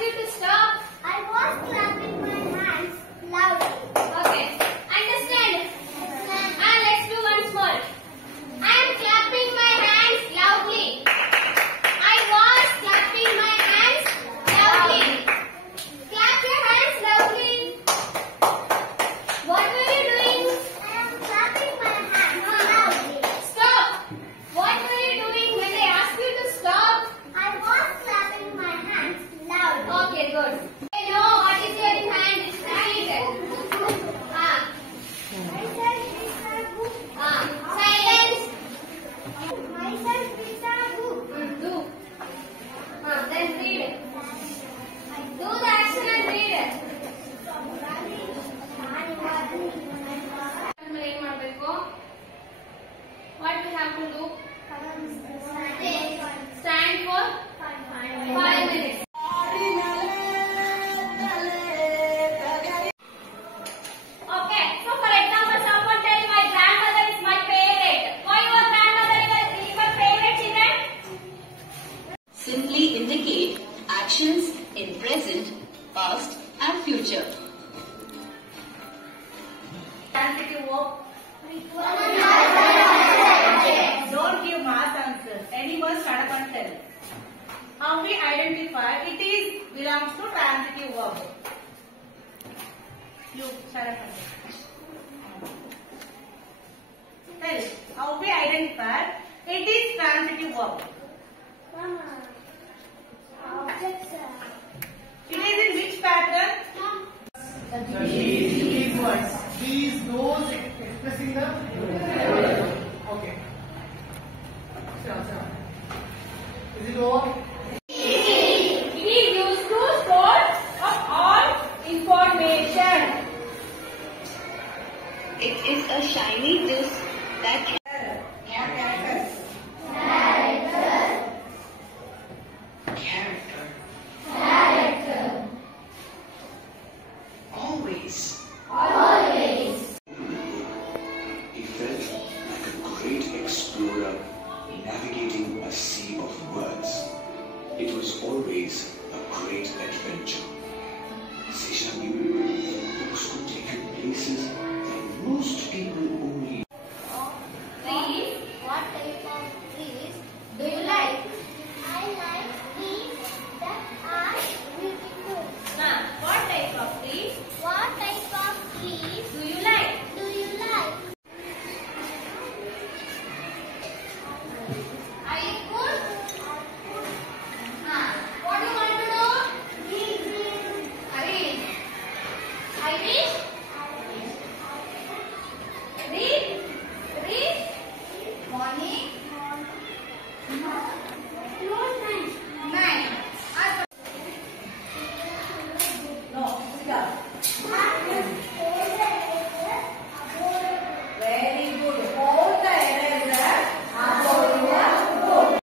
you to stop? I was clapping my hands loudly. Okay. Understand? And let's do once more. I am clapping my hands loudly. I was clapping my hands loudly. Clap your hands loudly. What were you doing? I am clapping my hands loudly. Stop. What were you doing when they asked you to stop? I was clapping my hands loudly. Okay, good. Hey, no, what is your in hand? It's read. Myself is a book. Silence. Myself is a book. Do. Then read. Do the action and read. ಏನ್ ಮಾಡಬೇಕು? What we have to do? Stand for 5 minutes. Okay. So for example, someone tell my grandmother is my favorite. Why your grandmother is your favorite, children? Simply indicate actions in present, past and future. Transitive verb. Don't give mass answers. Anyone start up and tell. How we identify it is belongs to transitive verb. You start up and tell. How we identify it is transitive verb. Objects. It is in which pattern? These words. These, those, expressing the. Okay. Sure. Is it over?